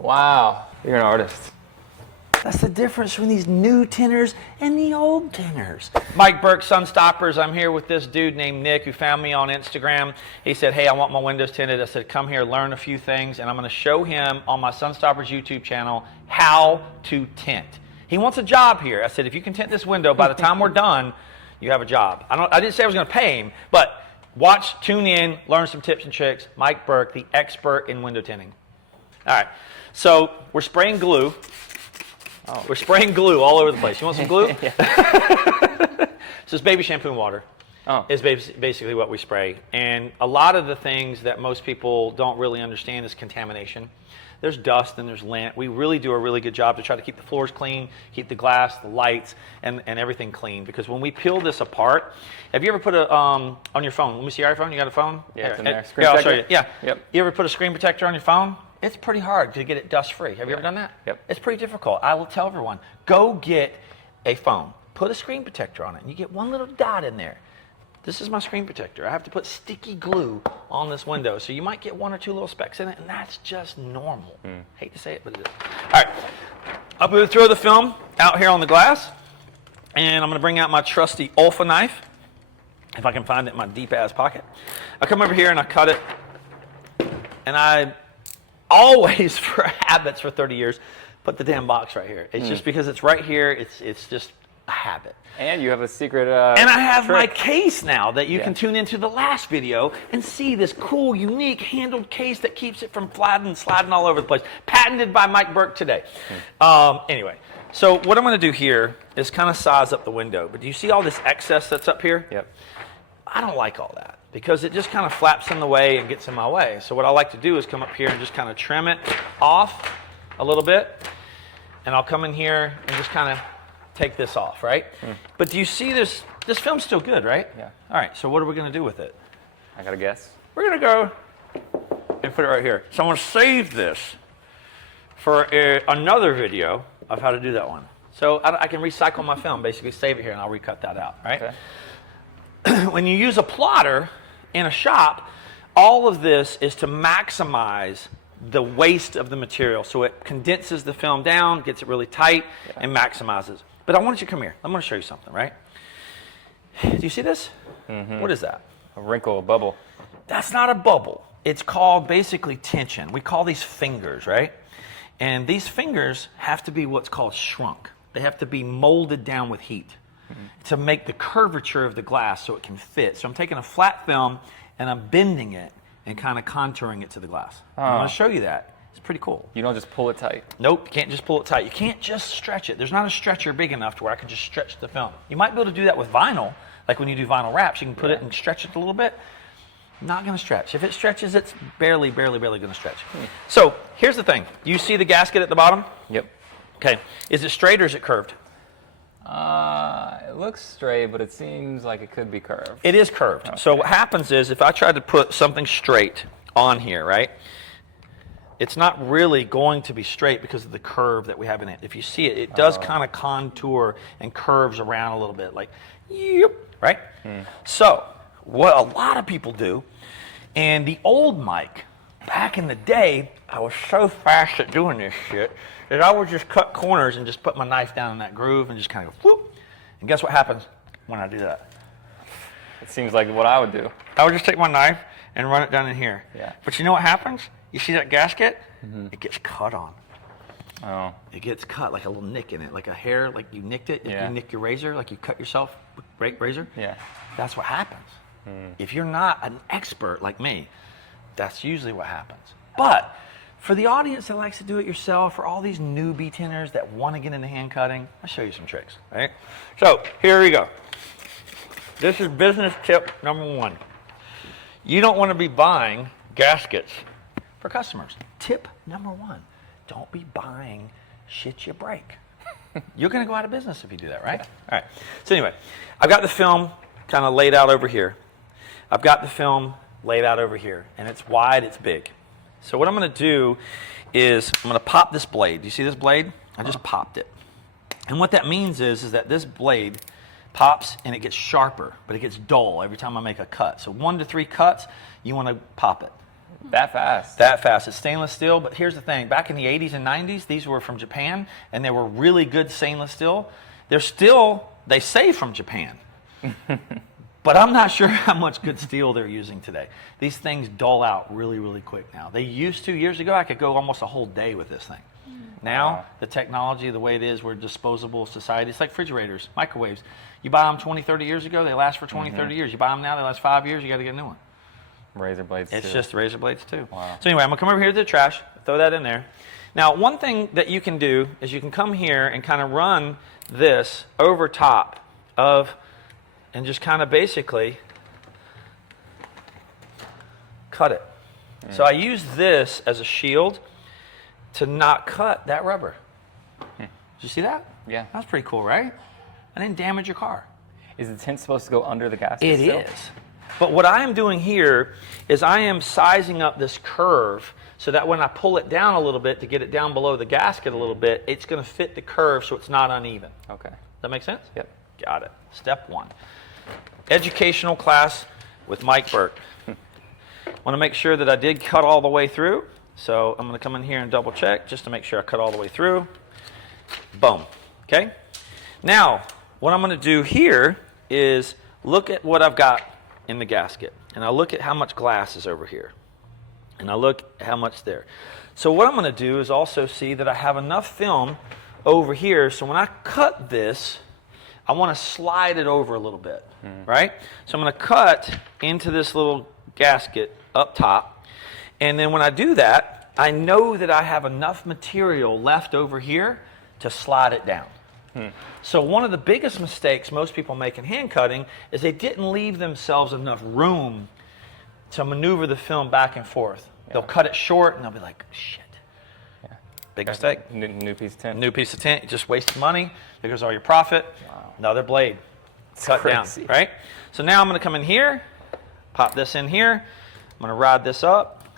Wow, you're an artist. That's the difference between these new tinners and the old tinners. Mike Burke, Sunstoppers. I'm here with this dude named Nick who found me on Instagram. He said, hey, I want my windows tinted. I said, come here, learn a few things, and I'm going to show him on my Sunstoppers YouTube channel how to tint. He wants a job here. I said, if you can tint this window, by the time we're done, you have a job. I didn't say I was going to pay him, but watch, tune in, learn some tips and tricks. Mike Burke, the expert in window tinting. All right, so we're spraying glue. Oh. We're spraying glue all over the place. You want some glue? So it's baby shampoo and water. Is basically what we spray. And a lot of the things that most people don't really understand is contamination. There's dust and there's lint. We really do a really good job to try to keep the floors clean, keep the glass, the lights, and everything clean. Because when we peel this apart, have you ever put a, on your phone, let me see your iPhone, you got a phone? Yeah, it's in there. Screen I'll protector? show you. Yeah. Yep. You ever put a screen protector on your phone? It's pretty hard to get it dust free. Have you ever done that? Yep. It's pretty difficult. I will tell everyone, go get a phone, put a screen protector on it, and you get one little dot in there. This is my screen protector. I have to put sticky glue on this window, so you might get one or two little specks in it, and that's just normal. Hate to say it, but it is. All right, I'm going to throw the film out here on the glass, and I'm going to bring out my trusty Olfa knife, if I can find it in my deep-ass pocket. I come over here and I cut it, and I always, for habits for 30 years, put the damn box right here. It's just because it's right here, it's just a habit. And you have a secret and I have trick. my case now that you can tune into the last video and see this cool, unique handled case that keeps it from flatting and sliding all over the place. Patented by Mike Burke today. Anyway, so what I'm going to do here is kind of size up the window. But do you see all this excess that's up here? Yep. I don't like all that because it just kind of flaps in the way and gets in my way. So what I like to do is come up here and just kind of trim it off a little bit. And I'll come in here and just kind of take this off, right? But do you see this? This film's still good, right? Yeah. All right, so what are we going to do with it? I got to guess. We're going to go and put it right here. So I'm going to save this for another video of how to do that one. So I can recycle my film, basically save it here, and I'll recut that out, right? Okay. When you use a plotter in a shop, all of this is to maximize the waste of the material. So it condenses the film down, gets it really tight, and maximizes. But I want you to come here. I'm going to show you something, right? Do you see this? What is that? A wrinkle, a bubble. That's not a bubble. It's called basically tension. We call these fingers, right? And these fingers have to be what's called shrunk. They have to be molded down with heat to make the curvature of the glass so it can fit. So I'm taking a flat film and I'm bending it and kind of contouring it to the glass. I'm going to show you that. It's pretty cool. You don't just pull it tight. Nope, you can't just pull it tight. You can't just stretch it. There's not a stretcher big enough to where I can just stretch the film. You might be able to do that with vinyl, like when you do vinyl wraps. You can put it and stretch it a little bit. Not going to stretch. If it stretches, it's barely going to stretch. So here's the thing. You see the gasket at the bottom? Yep. Okay. Is it straight or is it curved? It looks straight, but it seems like it could be curved. It is curved. Okay. So what happens is if I try to put something straight on here, right? It's not really going to be straight because of the curve that we have in it. If you see it, it does kind of contour and curves around a little bit, like, yep, right? So what a lot of people do, and the old Mike, back in the day, I was so fast at doing this shit that I would just cut corners and just put my knife down in that groove and just kind of go whoop. And guess what happens when I do that? It seems like what I would do. I would just take my knife and run it down in here. Yeah. But you know what happens? You see that gasket? It gets cut on. Oh. It gets cut, like a little nick in it, like a hair, like you nicked it. Yeah. You nick your razor, like you cut yourself with razor. Yeah. That's what happens. If you're not an expert like me, that's usually what happens. But for the audience that likes to do it yourself, for all these newbie tinners that want to get into hand cutting, I'll show you some tricks, right? So here we go. This is business tip number 1. You don't want to be buying gaskets for customers. Tip number 1, don't be buying shit you break. You're going to go out of business if you do that, right? All right. So anyway, I've got the film kind of laid out over here. I've got the film laid out over here, and it's wide, it's big. So what I'm going to do is I'm going to pop this blade. Do you see this blade? I just popped it. And what that means is that this blade pops and it gets sharper, but it gets dull every time I make a cut. So 1 to 3 cuts, you want to pop it. That fast? That fast. It's stainless steel, but here's the thing. Back in the 80s and 90s, these were from Japan, and they were really good stainless steel. They say from Japan. But I'm not sure how much good steel they're using today. These things dull out really, really quick now. They used to, years ago, I could go almost a whole day with this thing. Now, the technology, the way it is, we're a disposable society. It's like refrigerators, microwaves. You buy them 20, 30 years ago, they last for 20, 30 years. You buy them now, they last 5 years, you got to get a new one. Razor blades It's too. just razor blades too. Wow. So anyway, I'm going to come over here to the trash, throw that in there. Now, one thing that you can do is you can come here and kind of run this over top of, and just kind of basically cut it. So I use this as a shield to not cut that rubber. Did you see that? Yeah. That's pretty cool, right? I didn't damage your car. Is the tint supposed to go under the gasket It still? is. But what I am doing here is I am sizing up this curve so that when I pull it down a little bit to get it down below the gasket a little bit, it's going to fit the curve so it's not uneven. Okay. Does that make sense? Yep. Got it. Step one. Educational class with Mike Burke. Want to make sure that I did cut all the way through. So I'm going to come in here and double check just to make sure I cut all the way through. Boom. Okay. Now, what I'm going to do here is look at what I've got in the gasket. And I look at how much glass is over here. And I look at how much there. So what I'm going to do is also see that I have enough film over here. So when I cut this, I want to slide it over a little bit, right? So I'm going to cut into this little gasket up top. And then when I do that, I know that I have enough material left over here to slide it down. So one of the biggest mistakes most people make in hand cutting is they didn't leave themselves enough room to maneuver the film back and forth. Yeah. They'll cut it short and they'll be like, shit. Yeah. Big mistake. New piece of tint. New piece of tint. You just wasted money. There goes all your profit. Wow. Another blade. It's cut crazy. down, right? So now I'm going to come in here, pop this in here. I'm going to rod this up.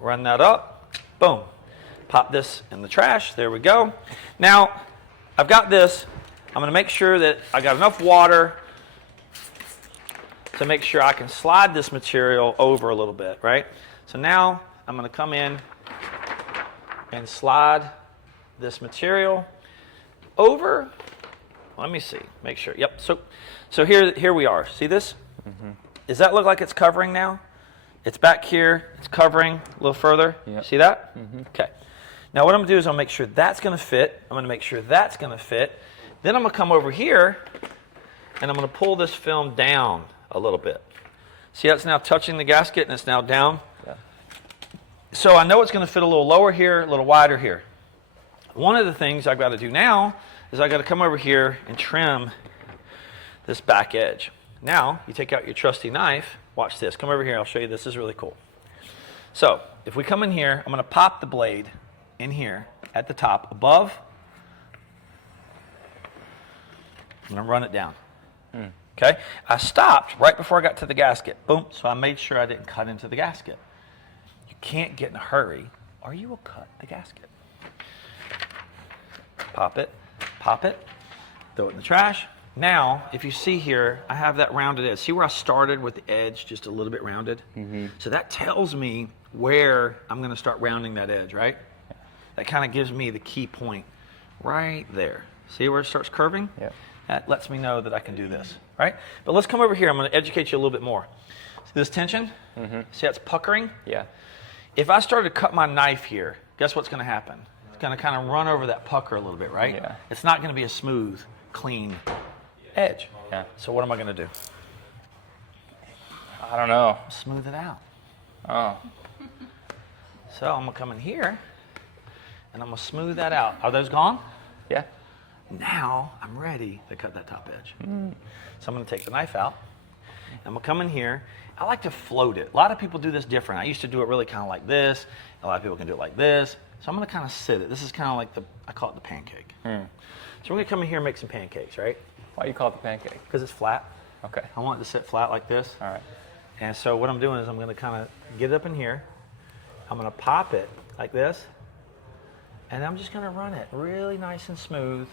Run that up. Boom. Pop this in the trash. There we go. Now, I've got this. I'm going to make sure that I got enough water to make sure I can slide this material over a little bit, right? So now I'm going to come in and slide this material over. Let me see. Make sure. Yep. So here we are. See this? Does that look like it's covering now? It's back here. It's covering a little further. Yep. See that? Okay. Now what I'm going to do is I'll make sure that's going to fit. I'm going to make sure that's going to fit. Then I'm going to come over here and I'm going to pull this film down a little bit. See how it's now touching the gasket and it's now down? Yeah. So I know it's going to fit a little lower here, a little wider here. One of the things I've got to do now is I've got to come over here and trim this back edge. Now, you take out your trusty knife. Watch this. Come over here. I'll show you. This is really cool. So, if we come in here, I'm going to pop the blade in here at the top above. I'm going to run it down. Okay? I stopped right before I got to the gasket. Boom. So I made sure I didn't cut into the gasket. You can't get in a hurry or you will cut the gasket. Pop it, throw it in the trash. Now, if you see here, I have that rounded edge. See where I started with the edge just a little bit rounded? So that tells me where I'm going to start rounding that edge, right? That kind of gives me the key point right there. See where it starts curving? Yep. That lets me know that I can do this, right? But let's come over here. I'm going to educate you a little bit more. See this tension? See how it's puckering? Yeah. If I started to cut my knife here, guess what's going to happen? It's going to kind of run over that pucker a little bit, right? Yeah. It's not going to be a smooth, clean edge. Yeah. So what am I going to do? I don't know. Smooth it out. Oh. So I'm going to come in here, and I'm going to smooth that out. Are those gone? Yeah. Now I'm ready to cut that top edge. So I'm going to take the knife out. I'm going to come in here. I like to float it. A lot of people do this different. I used to do it really kind of like this. A lot of people can do it like this. So I'm going to kind of sit it. This is kind of like I call it the pancake. So we're going to come in here and make some pancakes, right? Why do you call it the pancake? Because it's flat. Okay. I want it to sit flat like this. All right. And so what I'm doing is I'm going to kind of get it up in here. I'm going to pop it like this. And I'm just going to run it really nice and smooth.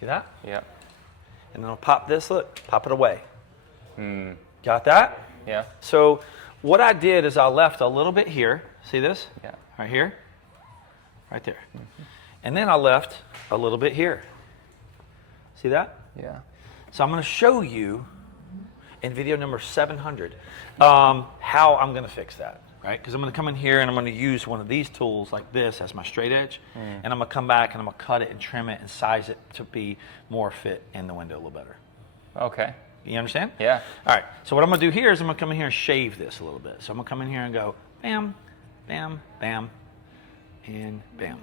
See that? Yeah. and then I'll pop this, look, pop it away. Got that? Yeah. So what I did is I left a little bit here. See this? Yeah. Right here. Right there. And then I left a little bit here. See that? Yeah. So I'm going to show you in video number 700 how I'm going to fix that. Right? Because I'm going to come in here and I'm going to use one of these tools like this as my straight edge. And I'm going to come back and I'm going to cut it and trim it and size it to be more fit in the window a little better. Okay. You understand? Yeah. All right. So what I'm going to do here is I'm going to come in here and shave this a little bit. So I'm going to come in here and go bam, bam, bam, and bam.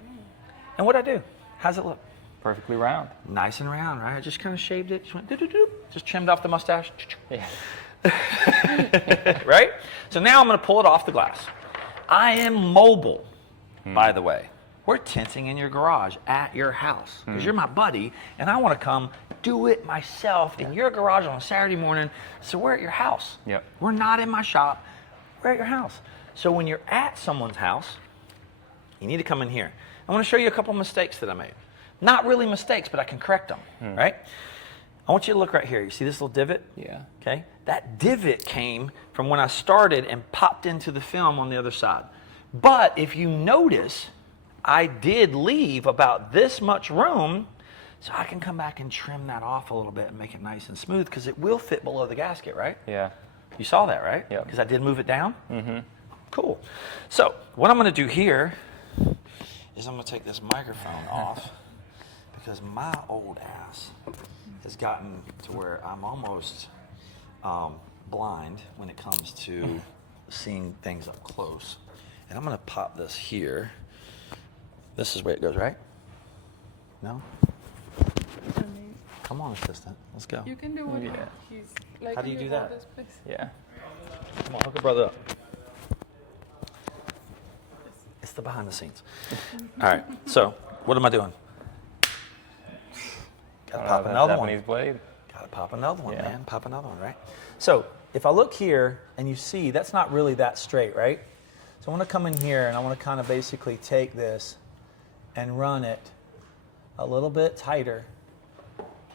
And what I do? How's it look? Perfectly round. Nice and round, right? I just kind of shaved it. Just went doo-doo-doo. Just trimmed off the mustache. Yeah. Right? So now I'm going to pull it off the glass. I am mobile, by the way. We're tinting in your garage at your house because you're my buddy and I want to come do it myself in your garage on a Saturday morning. So we're at your house. Yep. We're not in my shop. We're at your house. So when you're at someone's house, you need to come in here. I want to show you a couple mistakes that I made. Not really mistakes, but I can correct them, right? I want you to look right here. You see this little divot? Yeah. Okay. That divot came from when I started and popped into the film on the other side. But if you notice, I did leave about this much room so I can come back and trim that off a little bit and make it nice and smooth because it will fit below the gasket, right? Yeah. You saw that, right? Yep. Because I did move it down? Mm-hmm. Cool. So what I'm going to do here is I'm going to take this microphone off because my old ass has gotten to where I'm almost blind when it comes to seeing things up close. And I'm going to pop this here. This is where it goes, right? No? Come on, assistant. Let's go. You can do what Yeah. he's like. How do you do that? This place. Yeah. Come on, hook a brother up. It's the behind the scenes. All right, so what am I doing? Gotta pop another one. Japanese blade. Gotta pop another one, Yeah. man. Pop another one, right? So if I look here and you see that's not really that straight, right? So I want to come in here and I want to kind of basically take this and run it a little bit tighter,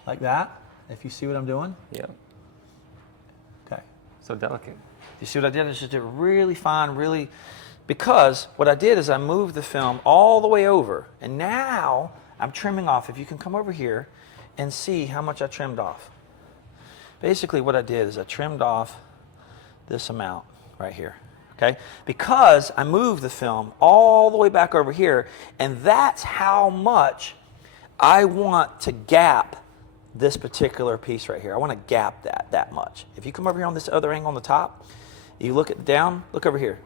like that. If you see what I'm doing, Yep. okay. So delicate. You see what I did? I just did really fine, really, because what I did is I moved the film all the way over, and now I'm trimming off. If you can come over here and see how much I trimmed off. Basically what I did is I trimmed off this amount right here, okay? Because I moved the film all the way back over here, and that's how much I want to gap this particular piece right here. I want to gap that much. If you come over here on this other angle on the top, you look at down, look over here.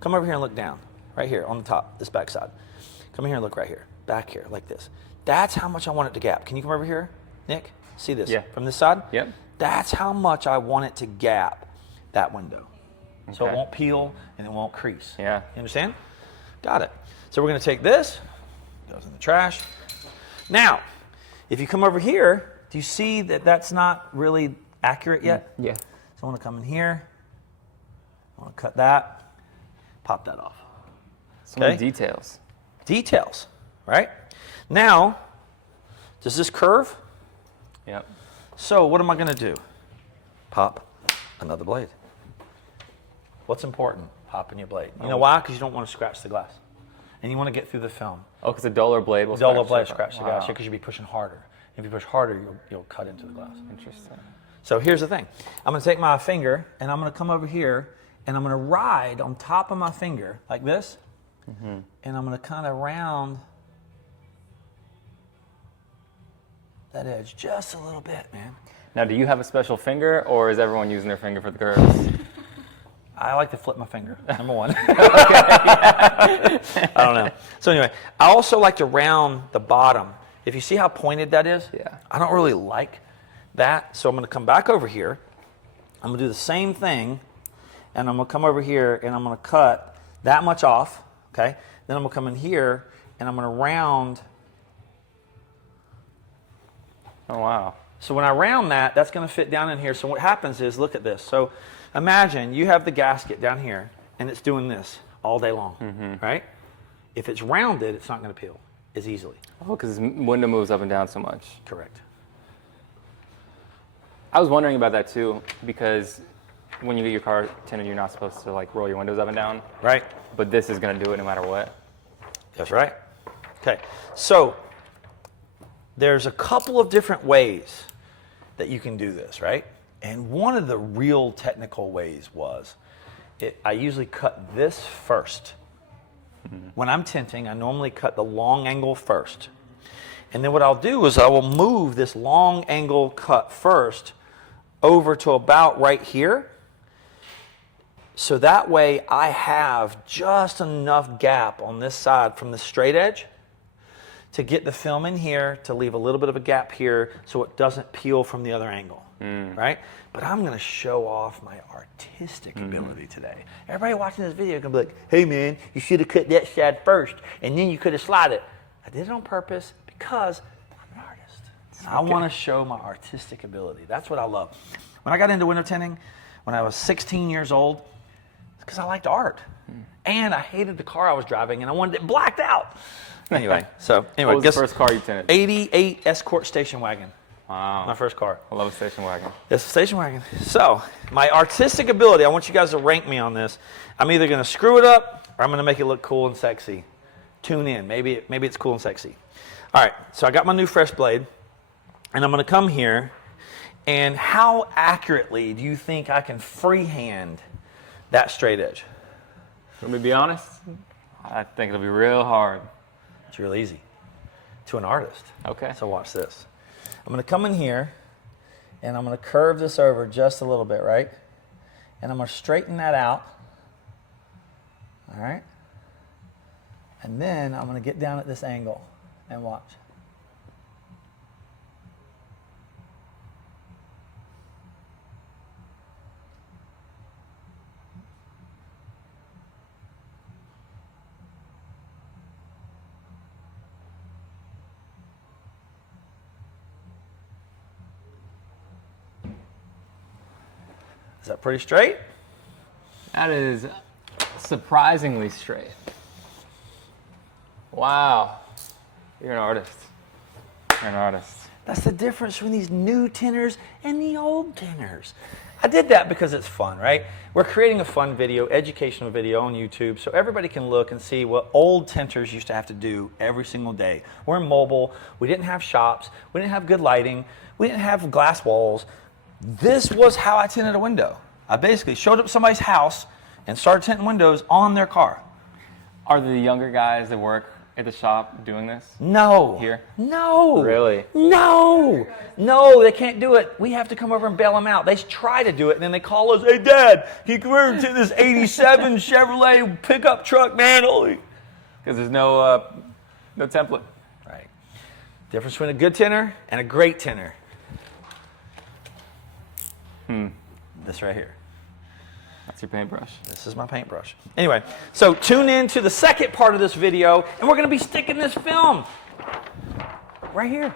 Come over here and look down, right here on the top, this back side. Come here and look right here, back here, like this. That's how much I want it to gap. Can you come over here, Nick? See this? Yeah. From this side? Yep. That's how much I want it to gap that window. So it Okay. won't peel and it won't crease. Yeah. You understand? Got it. So we're going to take this, goes in the trash. Now, if you come over here, do you see that that's not really accurate yet? Yeah. So I want to come in here. I want to cut that, pop that off. So many Okay. details. Details, right? Now, does this curve? Yep. So what am I going to do? Pop another blade. What's important? Popping your blade. You know why? Because you don't want to scratch the glass. And you want to get through the film. Oh, because a duller blade will Dull blade scratch scratch the Wow. glass because you'll be pushing harder. If you push harder, you'll cut into the glass. Interesting. So here's the thing. I'm going to take my finger and I'm going to come over here and I'm going to ride on top of my finger like this. And I'm going to kind of round that edge just a little bit, man. Now, do you have a special finger, or is everyone using their finger for the curves? I like to flip my finger, number one. I don't know. So anyway, I also like to round the bottom. If you see how pointed that is, Yeah. I don't really like that. So I'm going to come back over here. I'm going to do the same thing, and I'm going to come over here, and I'm going to cut that much off, okay? Then I'm going to come in here, and I'm going to round. Oh, wow. So when I round that, that's going to fit down in here. So what happens is, look at this. So imagine you have the gasket down here, and it's doing this all day long, right? If it's rounded, it's not going to peel as easily. Oh, because the window moves up and down so much. Correct. I was wondering about that too, because when you get your car tinted, you're not supposed to like roll your windows up and down. Right. But this is going to do it no matter what. That's right. Okay, so there's a couple of different ways that you can do this, right? And one of the real technical ways was, I usually cut this first. When I'm tinting, I normally cut the long angle first. And then what I'll do is I will move this long angle cut first over to about right here. So that way I have just enough gap on this side from the straight edge to get the film in here, to leave a little bit of a gap here so it doesn't peel from the other angle, right? But I'm gonna show off my artistic ability today. Everybody watching this video can be like, hey man, you should have cut that side first and then you could have slid it. I did it on purpose because I'm an artist. I wanna show my artistic ability. That's what I love. When I got into window tinting, when I was 16 years old, it's because I liked art. And I hated the car I was driving and I wanted it blacked out. Anyway, What was the first car you tinted? 88 Escort station wagon. Wow. My first car. I love a station wagon. It's a station wagon. So, my artistic ability, I want you guys to rank me on this. I'm either going to screw it up or I'm going to make it look cool and sexy. Tune in. Maybe it's cool and sexy. All right, so I got my new fresh blade, and I'm going to come here, and how accurately do you think I can freehand that straight edge? Let me be honest, I think it'll be real hard. It's real easy to an artist. Okay. So watch this. I'm going to come in here, and I'm going to curve this over just a little bit, right? And I'm going to straighten that out. All right? And then I'm going to get down at this angle and watch. Is that pretty straight? That is surprisingly straight. Wow. You're an artist. You're an artist. That's the difference between these new tinners and the old tinners. I did that because it's fun, right? We're creating a fun video, educational video on YouTube, so everybody can look and see what old tinters used to have to do every single day. We're mobile. We didn't have shops. We didn't have good lighting. We didn't have glass walls. This was how I tinted a window. I basically showed up at somebody's house and started tinting windows on their car. Are the younger guys that work at the shop doing this? No. Here? No. Really? No. No, they can't do it. We have to come over and bail them out. They try to do it, and then they call us, hey, Dad, can you come over and tint this 87 Chevrolet pickup truck, man? Holy. Because there's no template. Right. Difference between a good tinner and a great tinner. This right here. That's your paintbrush. This is my paintbrush. Anyway, so tune in to the second part of this video, and we're going to be sticking this film right here.